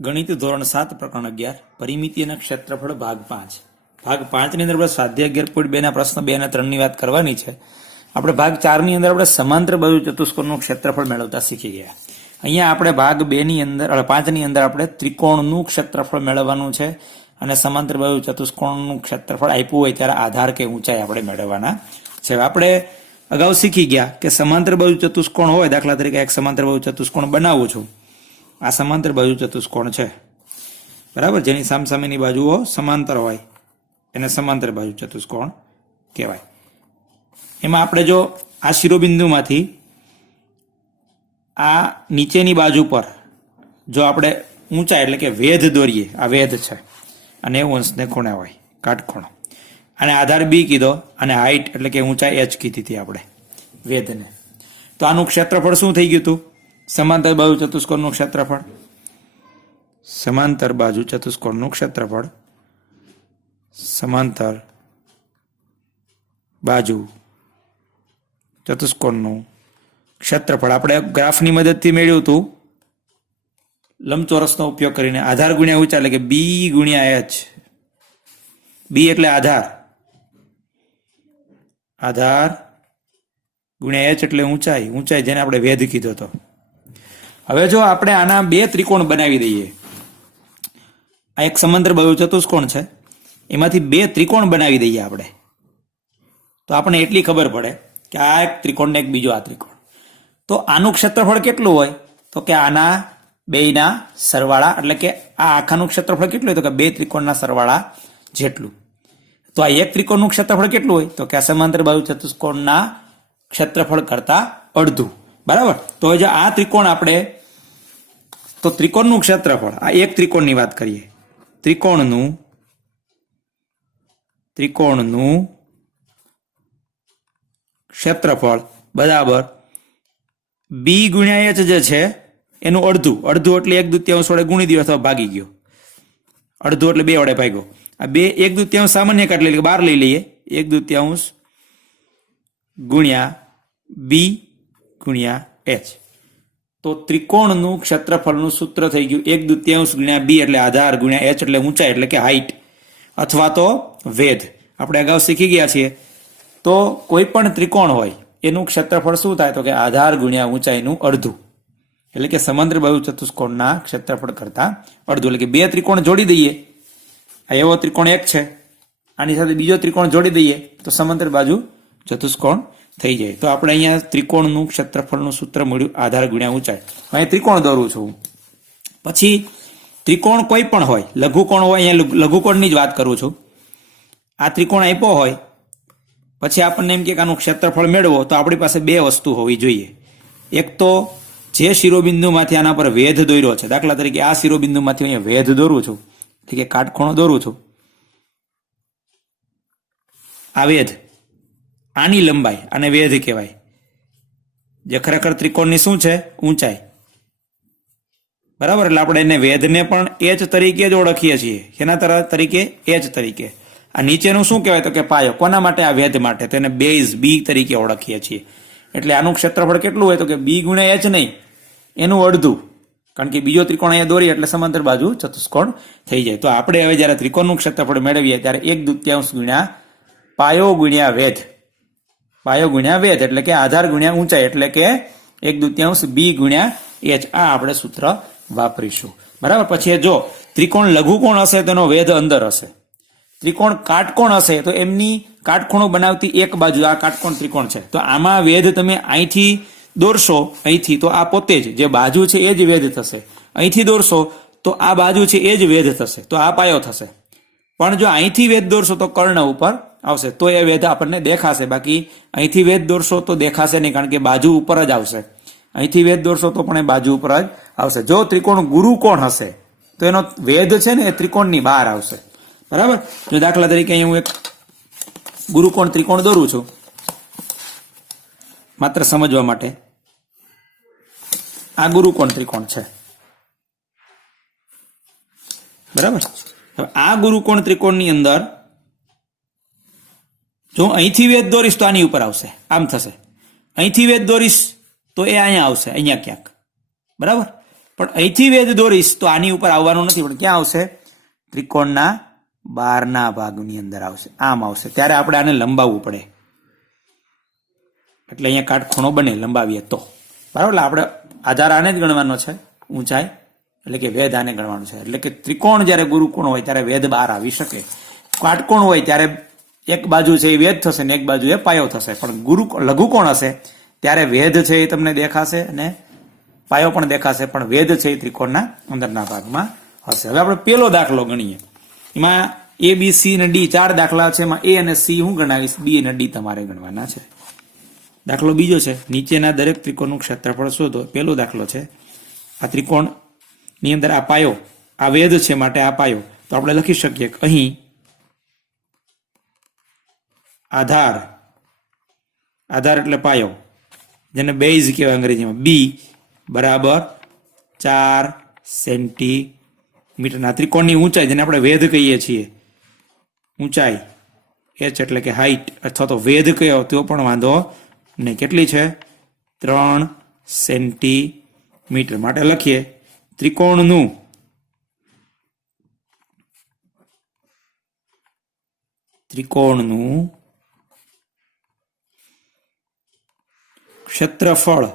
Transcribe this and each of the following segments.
ગણિત ધોરણ 7 પ્રકરણ 11 પરિમિતિ અને ક્ષેત્રફળ ભાગ 5 ભાગ 5 ની અંદર આપણે સ્વાધ્યાય 11.2 ના પ્રશ્ન 2 અને 3 ની વાત કરવાની છે. આપણે ભાગ 4 ની અંદર આપણે સમાંતર બાજુ ચતુષ્કોણનું ક્ષેત્રફળ મેળવતા શીખી ગયા. અહીંયા આપણે ભાગ 2 ની અંદર 5 ની અંદર આપણે ત્રિકોણનું ક્ષેત્રફળ મેળવવાનું છે અને સમાંતર બાજુ ચતુષ્કોણનું ક્ષેત્રફળ આપ્યું હોય ત્યારે આધાર કે ઊંચાઈ આપણે મેળવવાના છે. આપણે અગાઉ શીખી ગયા કે સમાંતર બાજુ ચતુષ્કોણ હોય, દાખલા તરીકે એક સમાંતર બાજુ ચતુષ્કોણ બનાવું છું. આ સમાંતર બાજુ ચતુષ્કોણ છે, બરાબર, જેની સામસામેની બાજુઓ સમાંતર હોય એને સમાંતર બાજુ ચતુષ્કોણ કહેવાય. એમાં આપણે જો આ શિરોબિંદુમાંથી આ નીચેની બાજુ પર જો આપણે ઊંચાઈ એટલે કે વેધ દોરીએ, આ વેધ છે અને 90 અંશને ખૂણે હોય કાટખૂણો, અને આધાર બી કીધો અને હાઈટ એટલે કે ઊંચાઈ એચ કીધી હતી આપણે વેધને. તો આનું ક્ષેત્રફળ શું થઈ ગયું હતું? સમાંતર બાજુ ચતુષ્કોણનું ક્ષેત્રફળ, સમાંતર બાજુ ચતુષ્કોણનું ક્ષેત્રફળ, સમાંતર બાજુ ચતુષ્કોણનું ક્ષેત્રફળ આપણે ગ્રાફની મદદથી મેળવ્યું હતું લંબચોરસનો ઉપયોગ કરીને. આધાર ગુણ્યા ઊંચાઈ એટલે કે બી ગુણ્યા એચ. બી એટલે આધાર, આધાર ગુણ્યા એચ એટલે ઊંચાઈ, ઊંચાઈ જેને આપણે વેધ કીધો હતો. હવે જો આપણે આના બે ત્રિકોણ બનાવી દઈએ, આ એક સમાંતર બાજુ ચતુષ્કોણ છે, એમાંથી બે ત્રિકોણ બનાવી દઈએ આપણે, તો આપણે એટલી ખબર પડે કે આ એક ત્રિકોણ ને એક બીજો આ ત્રિકોણ. તો આનું ક્ષેત્રફળ કેટલું હોય? તો કે આના બેયના સરવાળા એટલે કે આ આખાનું ક્ષેત્રફળ કેટલું હોય? તો કે બે ત્રિકોણના સરવાળા જેટલું. તો આ એક ત્રિકોણનું ક્ષેત્રફળ કેટલું હોય? તો કે આ સમાંતર બાજુ ચતુષ્કોણના ક્ષેત્રફળ કરતા અડધું, બરાબર. તો જો આ ત્રિકોણ આપણે, તો ત્રિકોણનું ક્ષેત્રફળ, આ એક ત્રિકોણની વાત કરીએ, ત્રિકોણનું ક્ષેત્રફળ બરાબર બી ગુણ્યા એચ જે છે એનું અડધું. અડધું એટલે 1/2 વડે ગુણી દો અથવા ભાગી ગયો. અડધું એટલે 2 વડે ભાગ્યો. આ 1/2 સામાન્ય કાઢી લઈએ, 12 લઈ લઈએ. 1/2 ગુણ્યા બી ગુણ્યા એચ. તો ત્રિકોણનું ક્ષેત્રફળનું સૂત્ર થઈ ગયું 1/2 ગુણ્યા બી એટલે આધાર ગુણ્યા એચ એટલે ઊંચાઈ એટલે કે હાઈટ અથવા તો વેધ. આપણે અગાઉ શીખી ગયા છીએ. તો કોઈ પણ ત્રિકોણ હોય એનું ક્ષેત્રફળ શું થાય? તો કે આધાર ગુણ્યા ઊંચાઈનું અડધું, એટલે કે સમાંતર બાજુ ચતુષ્કોણના ક્ષેત્રફળ કરતા અડધું. એટલે કે બે ત્રિકોણ જોડી દઈએ, આ એવો ત્રિકોણ એક છે, આની સાથે બીજો ત્રિકોણ જોડી દઈએ તો સમાંતર બાજુ ચતુષ્કોણ થઈ જાય. તો આપણે અહીંયા ત્રિકોણનું ક્ષેત્રફળનું સૂત્ર મળ્યું આધાર ગુણ્યા ઊંચાઈ. અહીંયા ત્રિકોણ દોરું છું. પછી ત્રિકોણ કોઈ પણ હોય, લઘુકોણ હોય, અહીંયા લઘુકોણની જ વાત કરું છું. આ ત્રિકોણ આપ્યો હોય પછી આપણને એમ કે આનું ક્ષેત્રફળ મેળવો તો આપણી પાસે બે વસ્તુ હોવી જોઈએ. એક તો જે શિરોબિંદુમાંથી આના પર વેધ દોર્યો છે, દાખલા તરીકે આ શિરોબિંદુમાંથી અહીંયા વેધ દોરું છું, એટલે કે કાટખૂણો દોરું છું, આ વેધ, આની લંબાઈ, આને વેધ કહેવાય. જે ખરેખર ત્રિકોણની શું છે? ઊંચાઈ, બરાબર. એટલે આપણે એને વેધને પણ એચ તરીકે જ ઓળખીએ છીએ. એના તરીકે એચ તરીકે. આ નીચેનું શું કહેવાય? તો કે પાયો. કોના માટે? આ વેધ માટે. તેને બેઝ બી તરીકે ઓળખીએ છીએ. એટલે આનું ક્ષેત્રફળ કેટલું હોય? તો કે બી ગુણ્યા એચ નહીં, એનું અડધું, કારણ કે બીજો ત્રિકોણ અહીંયા દોરીએ એટલે સમાંતર બાજુ ચતુષ્કોણ થઈ જાય. તો આપણે હવે જ્યારે ત્રિકોણનું ક્ષેત્રફળ મેળવીએ ત્યારે 1/2 ગુણ્યા પાયો ગુણ્યા વેધ, પાયો ગુણ્યા વેધ એટલે કે આધાર ગુણ્યા ઊંચાઈ એટલે કે 1/2 બી ગુણ્યા એચ. આ આપણે સૂત્ર વાપરીશું, બરાબર. પછી જો ત્રિકોણ લઘુકોણ હશે તેનો વેધ અંદર હશે. ત્રિકોણ કાટકોણ હશે તો એમની કાટખૂણો બનાવતી એક બાજુ, આ કાટકોણ ત્રિકોણ છે, તો આમાં વેધ તમે અહીંથી દોરશો, અહીંથી, તો આ પોતે જ જે બાજુ છે એ જ વેધ થશે. અહીંથી દોરશો તો આ બાજુ છે એ જ વેધ થશે, તો આ પાયો થશે. પણ જો અહીંથી વેધ દોરશો તો કર્ણ ઉપર આવશે, તો એ વેધ આપણને દેખાશે. બાકી અહીંથી વેધ દોરશો તો દેખાશે નહીં, કારણ કે બાજુ ઉપર જ આવશે. અહીંથી વેધ દોરશો તો પણ એ બાજુ ઉપર જ આવશે. જો ત્રિકોણ ગુરુકોણ હશે તો એનો વેધ છે ને એ ત્રિકોણની બહાર આવશે, બરાબર. જો દાખલા તરીકે અહીં હું એક ગુરુકોણ ત્રિકોણ દોરું છું માત્ર સમજવા માટે. આ ગુરુકોણ ત્રિકોણ છે, બરાબર. હવે આ ગુરુકોણ ત્રિકોણની અંદર જો અહીંથી વેધ દોરીશ તો આની ઉપર આવશે, આમ થશે. અહીંથી વેધ દોરીશ તો એ અહીંયા આવશે, અહીંયા ક્યાંક, બરાબર. પણ અહીંથી વેધ દોરીશ તો આની ઉપર આવવાનું નથી, પણ ક્યાં આવશે? ત્રિકોણના બહારના ભાગની અંદર આવશે, આમ આવશે. ત્યારે આપણે આને લંબાવવું પડે, એટલે અહીંયા કાટખૂણો બને લંબાવીએ તો. બરાબર, આપણે આધાર આને જ ગણવાનો છે, ઊંચાઈ એટલે કે વેધ આને ગણવાનું છે. એટલે કે ત્રિકોણ જ્યારે ગુરુકોણ હોય ત્યારે વેધ બહાર આવી શકે. કાટકોણ હોય ત્યારે એક બાજુ છે એ વેધ થશે ને એક બાજુ એ પાયો થશે. પણ લઘુકોણ હશે ત્યારે વેધ છે એ તમને દેખાશે અને પાયો પણ દેખાશે, પણ વેધ છે એ ત્રિકોણના અંદરના ભાગમાં હશે. હવે આપણે પેલો દાખલો ગણીએ. એમાં A, B, C અને D 4 દાખલા છે. એમાં A અને C હું ગણાવીશ, B અને D તમારે ગણવાના છે. દાખલો બીજો છે, નીચેના દરેક ત્રિકોણનું ક્ષેત્રફળ શોધો. પેલો દાખલો છે, આ ત્રિકોણ ની અંદર આ પાયો, આ વેધ છે માટે આ પાયો. તો આપણે લખી શકીએ કે અહીં આધાર, આધાર એટલે પાયો, જેને બેઝ કહેવાય અંગ્રેજીમાં, B બરાબર 4 સેન્ટીમીટર. ત્રિકોણની ઊંચાઈ જેને આપણે વેધ કહીએ છીએ, ઊંચાઈ h એટલે કે હાઈટ અથવા તો વેધ કયો તો પણ વાંધો નહીં. કેટલી છે? 3 સેન્ટીમીટર. માટે લખીએ ત્રિકોણનું ક્ષેત્રફળ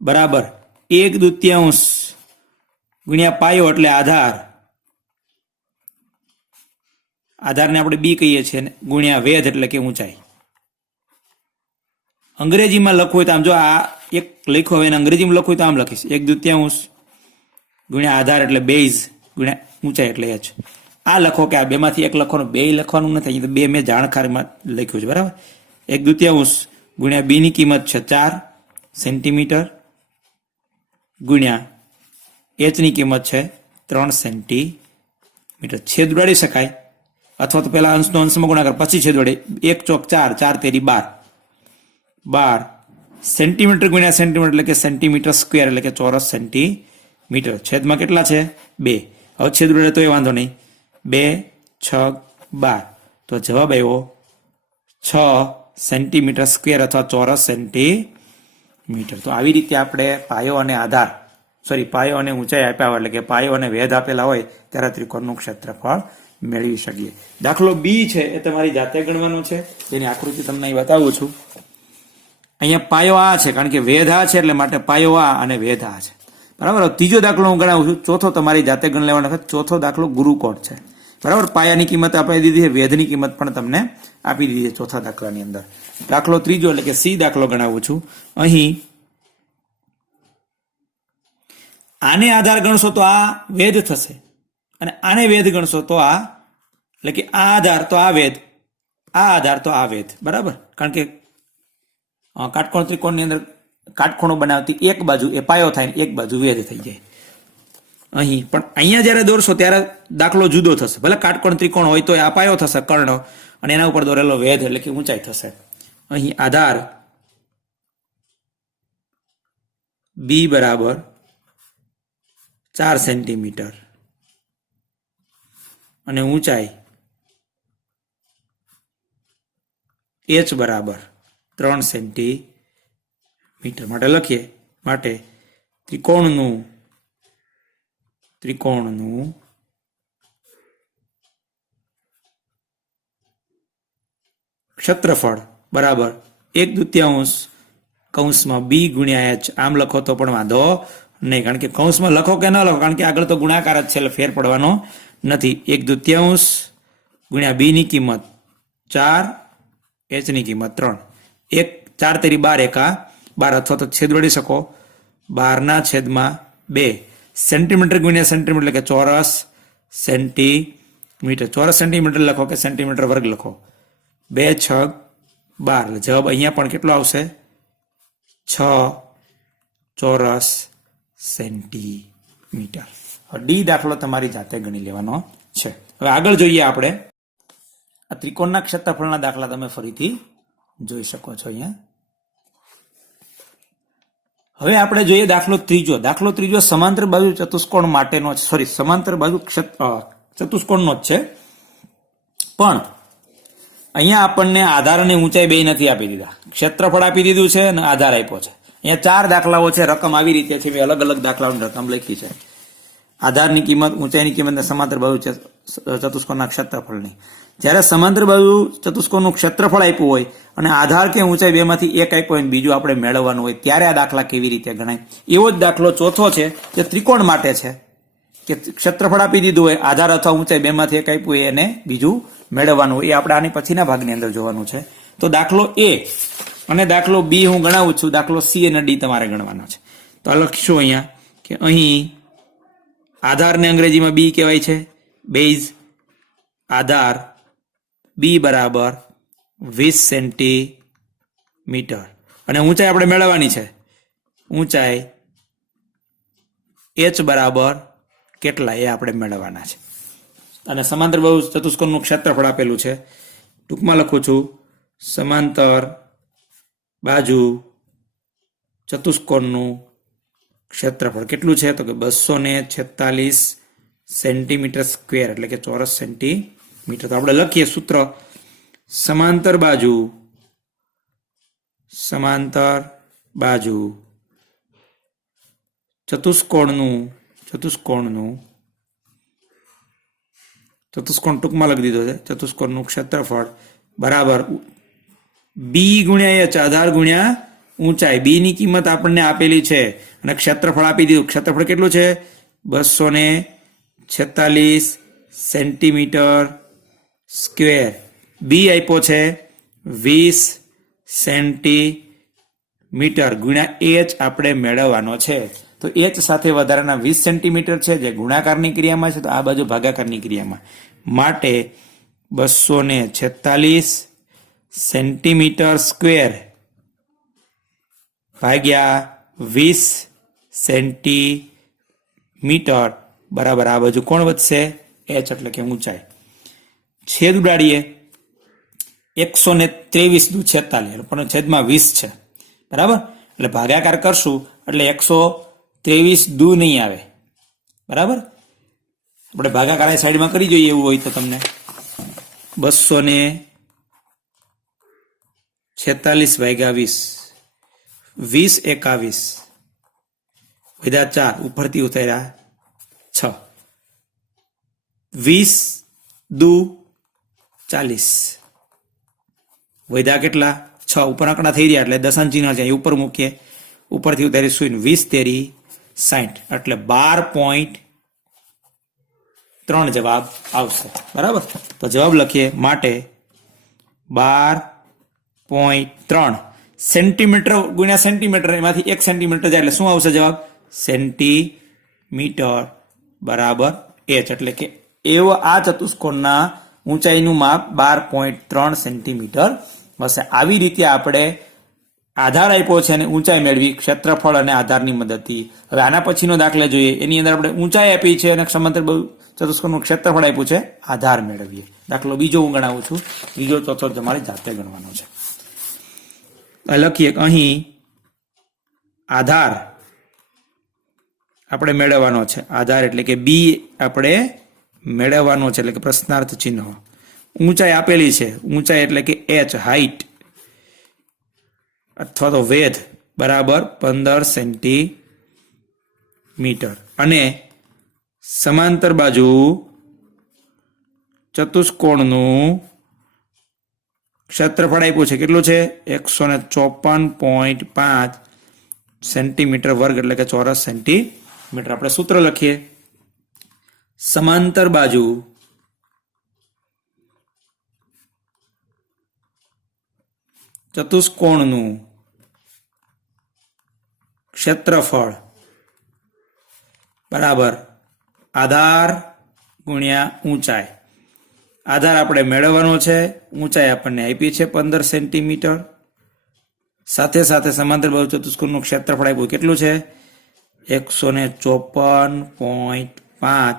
બરાબર 1/2 ગુણ્યા પાયો એટલે આધાર, આધારને આપણે બી કહીએ છીએ, ગુણ્યા વેધ એટલે કે ઊંચાઈ. અંગ્રેજીમાં લખવું હોય તો આમ, જો આ એક લખ્યું હોય અંગ્રેજીમાં લખવું હોય તો આમ લખીશ 1/2 ગુણ્યા આધાર એટલે બેઝ ગુણ્યા ઊંચાઈ એટલે h. આ લખો કે આ બેમાંથી એક લખવાનું, બે લખવાનું નથી. બે મેં જાણકારીમાં લખ્યું છે, બરાબર. 1/2 ગુણ્યા બી ની કિંમત છે 4 સેન્ટીમીટર ગુણ્યા h ની કિંમત છે 3 સેન્ટીમીટર. છેદ ઉડાડી શકાય, અથવા તો પેલા અંશનો અંશમાં ગુણાકાર પછી છેદ ઉડાડી. 1 ચોક 4, 4 તેરી 12 સેન્ટીમીટર ગુણ્યા સેન્ટીમીટર એટલે કે સેન્ટીમીટર સ્ક્વેર એટલે કે ચોરસ સેન્ટીમીટર. છેદમાં કેટલા છે? 2. હવે છેદ ઉડાડે તો એ વાંધો નહીં. 2 6 12. તો જવાબ આવ્યો 6 સેન્ટીમીટર સ્ક્વેર અથવા ચોરસ સેન્ટીમીટર. તો આવી રીતે આપણે પાયો અને આધાર, પાયો અને ઊંચાઈ આપ્યા હોય, એટલે કે પાયો અને વેધ આપેલા હોય ત્યારે ત્રિકોણનું ક્ષેત્રફળ મેળવી શકીએ. દાખલો બી છે એ તમારી જાતે ગણવાનો છે, તેની આકૃતિ તમને અહીં બતાવું છું. અહીંયા પાયો આ છે, કારણ કે વેધ આ છે એટલે માટે પાયો આ અને વેધ આ છે, બરાબર. ત્રીજો દાખલો હું ગણાવું છું, ચોથો તમારી જાતે ગણ લેવાનો છે. ચોથો દાખલો ગુરુકોણ છે, બરાબર. પાયાની કિંમત આપી દીધી છે, વેધની કિંમત પણ તમને આપી દીધી છે ચોથા દાખલાની અંદર. દાખલો ત્રીજો એટલે કે સી દાખલો ગણાવું છું. અહીં આને આધાર ગણશો તો આ વેધ થશે, અને આને વેધ ગણશો તો આ, એટલે કે આ આધાર તો આ વેધ, આ આધાર તો આ વેધ, બરાબર. કારણ કે કાટકોણ ત્રિકોણની અંદર કાટખૂણો બનાવતી એક બાજુ એ પાયો થાય ને એક બાજુ વેધ થઈ જાય. અહીં પણ અહીંયા જયારે દોરશો ત્યારે દાખલો જુદો થશે. ભલે કાટકોણ ત્રિકોણ હોય તો આ પાયો થશે કર્ણ, અને એના ઉપર દોરેલો વેધ એટલે કે ઊંચાઈ થશે. અહીં આધાર બી બરાબર 4 સેન્ટીમીટર અને ઊંચાઈ h બરાબર 3 સેન્ટીમીટર. માટે લખીએ, માટે ત્રિકોણનું ક્ષેત્રફળ બરાબર 1/2 કૌંસમાં બી ગુણ્યા h. આમ લખો તો પણ વાંધો નહીં, કારણ કે કૌંસમાં લખો કે ન લખો, કારણ કે આગળ તો ગુણાકાર જ છે એટલે ફેર પડવાનો નથી. 1/2 ગુણ્યા બી ની કિંમત 4, h ની કિંમત 3. 4 તેરી 12 એકા 12, અથવા તો છેદ વળી શકો 12/2. સેન્ટીમીટર ગુણ્યા સેન્ટીમીટર એટલે કે ચોરસ સેન્ટીમીટર. ચોરસ સેન્ટીમીટર લખો કે સેન્ટીમીટર વર્ગ લખો. 2 6 12. જવાબ અહીંયા પણ કેટલો આવશે? 6 ચોરસ સેન્ટીમીટર. ડી દાખલો તમારી જાતે ગણી લેવાનો છે. હવે આગળ જોઈએ આપણે આ ત્રિકોણના ક્ષેત્રફળના દાખલા તમે ફરીથી જોઈ શકો છો અહીંયા. હવે આપણે જોઈએ દાખલો ત્રીજો. દાખલો ત્રીજો સમાંતર બાજુ ચતુષ્કોણ માટેનો, સમાંતર બાજુ ચતુષ્કોણનો જ છે, પણ અહીંયા આપણને આધાર અને ઊંચાઈ બે નથી આપી દીધા. ક્ષેત્રફળ આપી દીધું છે અને આધાર આપ્યો છે. અહીંયા 4 દાખલાઓ છે. રકમ આવી રીતે છે, મેં અલગ અલગ દાખલાઓની રકમ લખી છે. આધારની કિંમત, ઊંચાઈની કિંમત અને સમાંતર બાજુ ચતુષ્કોણના ક્ષેત્રફળની. જ્યારે સમાંતર બાજુ ચતુષ્કોણનું ક્ષેત્રફળ આપ્યું હોય અને આધાર કે ઊંચાઈ બેમાંથી એક આપ્યો હોય બીજું આપણે મેળવવાનું હોય ત્યારે આ દાખલા કેવી રીતે ગણાય. એવો જ દાખલો ચોથો છે જે ત્રિકોણ માટે છે કે ક્ષેત્રફળ આપી દીધું હોય, આધાર અથવા ઊંચાઈ બેમાંથી એક આપ્યું હોય એને બીજું મેળવવાનું હોય. એ આપણે આની પછીના ભાગની અંદર જોવાનું છે. તો દાખલો એ અને દાખલો બી હું ગણાવું છું, દાખલો સી અને ડી તમારે ગણવાનો છે. તો આ લખીશું અહીંયા કે અહીં આધારને અંગ્રેજીમાં બી કહેવાય છે, બેઝ. આધાર બી બરાબર 20 સેન્ટીમીટર અને ઊંચાઈ આપણે મેળવવાની છે. ઊંચાઈ એચ બરાબર કેટલા એ આપણે મેળવવાના છે. અને સમાંતર બાજુ ચતુષ્કોણનું ક્ષેત્રફળ આપેલું છે. ટૂંકમાં લખું છું, સમાંતર બાજુ ચતુષ્કોણનું ક્ષેત્રફળ કેટલું છે તો કે 246 સેન્ટીમીટર સ્ક્વેર એટલે કે ચોરસ સેન્ટીમીટર. તો આપણે લખીએ સૂત્ર, સમાંતર બાજુ ચતુષ્કોણ ટૂંકમાં લખી દીધો છે, ચતુષ્કોણનું ક્ષેત્રફળ બરાબર બી ગુણ્યા એચ, આધાર ગુણ્યા ઊંચાઈ. બી ની કિંમત આપણને આપેલી છે અને ક્ષેત્રફળ આપી દીધું. ક્ષેત્રફળ કેટલું છે? 246 સેન્ટીમીટર સ્ક્વેર. બી આપ્યો છે 20 સેન્ટીમીટર ગુણ્યા એચ આપણે મેળવવાનો છે. તો એચ સાથે વધારાના 20 સેન્ટીમીટર છે જે ગુણાકારની ક્રિયામાં છે, તો આ બાજુ ભાગાકારની ક્રિયામાં. માટે 246 સેન્ટીમીટર સ્ક્વેર ભાગ્યા 20 સેન્ટીમીટર બરાબર આ બાજુ કોણ વધશે? એચ એટલે કે ઊંચાઈ. છેદ ઉડાડીએ, 123 દુ 46 પણ છેદમાં 20 છે બરાબર, એટલે ભાગાકાર કરશું એટલે 123 દુ નહીં આવે બરાબર. આપણે ભાગાકાર સાઈડમાં કરી જોઈએ એવું હોય તો તમને 246 ભાગ્યા 20, 20 21 વધ્યા 4 ઉપરથી ઉતાર્યા 6, 20 દુ 40 વધ્યા કેટલા? 6. ઉપર આંકડા થઈ રહ્યા એટલે દશાંશ ચિહ્ન છે ઉપર મૂકીએ, ઉપરથી ઉતારી 20 તેરી 60 એટલે 12.3 જવાબ આવશે બરાબર. તો જવાબ લખીએ, માટે 12.3 સેન્ટીમીટર ગુણ્યા સેન્ટીમીટર, એમાંથી 1 સેન્ટીમીટર જાય એટલે શું આવશે જવાબ? સેન્ટીમીટર બરાબર એચ. એટલે કે એવો આ ચતુષ્કોણના ઊંચાઈનું માપ 12.3 સેન્ટીમીટર હશે. આવી રીતે આપણે આધાર આપ્યો છે અને ઊંચાઈ મેળવી ક્ષેત્રફળ અને આધારની મદદથી. હવે આના પછીનો દાખલો જોઈએ, એની અંદર આપણે ઊંચાઈ આપી છે અને સમાંતર ચતુષ્કોણનું ક્ષેત્રફળ આપ્યું છે, આધાર મેળવીએ. દાખલો બીજો હું ગણાવું છું, બીજો ચોથો તમારી જાતે ગણવાનો છે. લખીએ અહીં આધાર આપણે મેળવવાનો છે, આધાર એટલે કે બી આપણે મેળવવાનો છે, એટલે કે પ્રશ્નાર્થ ચિહ્ન. ઊંચાઈ આપેલી છે, ઊંચાઈ એટલે કે એચ, હાઈટ અથવા તો વેધ બરાબર 15 સેન્ટીમીટર અને સમાંતર બાજુ ચતુષ્કોણનું ક્ષેત્રફળ આપ્યું છે, કેટલું છે? 154.5 સેન્ટીમીટર વર્ગ એટલે કે ચોરસ સેન્ટીમીટર. આપણે સૂત્ર લખીએ, સમાંતર બાજુ ચતુષ્કોણનું ક્ષેત્રફળ બરાબર આધાર ગુણ્યા ઊંચાઈ. આધાર આપણે મેળવવાનો છે, ઊંચાઈ આપણને આપી છે 15 સેન્ટીમીટર, સાથે સાથે સમાંતર બાજુ ચતુષ્કોણનું ક્ષેત્રફળ આપ્યું કેટલું છે? 154.5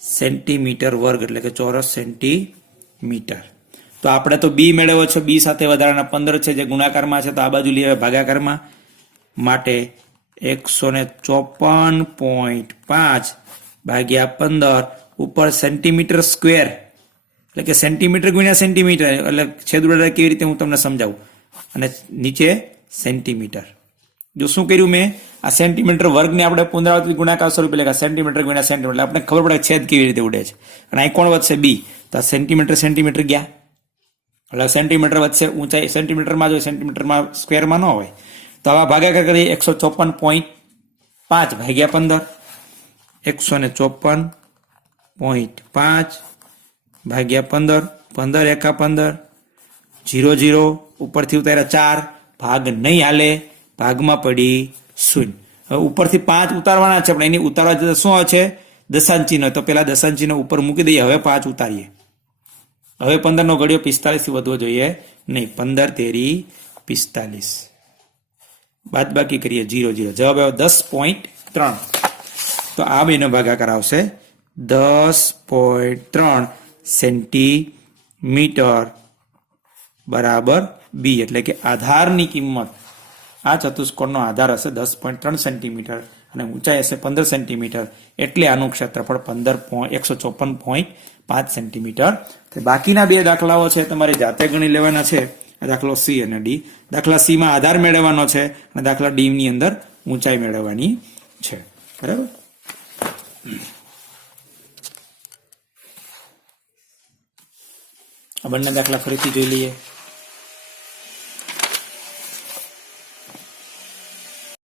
સેન્ટીમીટર વર્ગ એટલે કે ચોરસ સેન્ટીમીટર. તો આપણે તો બી મેળવ્યો છે, બી સાથે વધારાના 15 છે જે ગુણાકારમાં છે, તો આ બાજુ લઈએ ભાગાકારમાં. માટે 154.5 ભાગ્યા 15 ઉપર સેન્ટીમીટર સ્ક્વેર એટલે કે સેન્ટીમીટર ગુણ્યા સેન્ટીમીટર, એટલે છેદ ઉડાડે કેવી રીતે હું તમને સમજાવું, અને નીચે સેન્ટીમીટર જો શું કર્યું મેં, આ સેન્ટીમીટર વર્ગને આપણે પુનરાવર્તિત ગુણાકાર સ્વરૂપે લખ્યા, સેન્ટીમીટર ગુણ્યા સેન્ટીમીટર, આપણે ખબર પડે છેદ કેવી રીતે ઉડે છે. અને અહીં કોણ વધશે? બી. તો આ સેન્ટીમીટર સેન્ટીમીટર ગયા, એટલે સેન્ટીમીટર વધશે, ઊંચાઈ સેન્ટીમીટરમાં જોઈએ, સેન્ટીમીટરમાં સ્ક્વેરમાં ન હોય. તો આવા ભાગાકાર કરીએ, 154.5 ભાગ્યા 15, 154.5 ભાગ્યા 15, 15 એકા 15, 0 0 ઉપરથી ઉતાર્યા 4, ભાગ નહીં હાલે, ભાગમાં પડી 0. હવે ઉપરથી 5 ઉતારવાના છે, પણ એની ઉતારવા જતા શું આવે છે? દશાંશ ચિહ્ન. તો પેલા દશાંશ ચિહ્ન ઉપર મૂકી દઈએ. હવે 5 ઉતારીએ. હવે 15 નો ઘડિયો 45 થી વધવો જોઈએ નહીં. 15 તેરી 45, બાદ બાકી કરીએ 0 0, જવાબ આવ્યો 10.3. તો આ બેનો ભાગાકાર આવશે 10.3 સેન્ટીમીટર બરાબર બી. એટલે કે આધારની કિંમત, આ ચતુષ્કોણનો આધાર હશે 10.3 સેન્ટીમીટર અને ઊંચાઈ હશે 15 સેન્ટીમીટર. એટલે આનું ક્ષેત્રફળ 154.5 સેન્ટીમીટર. બાકીના બે દાખલાઓ છે તમારે જાતે ગણી લેવાના છે. દાખલો સી અને ડી. દાખલા સી માં આધાર મેળવવાનો છે અને દાખલા ડી ની અંદર ઊંચાઈ મેળવવાની છે. બરાબર. આ બંને દાખલા ફરીથી જોઈ લઈએ.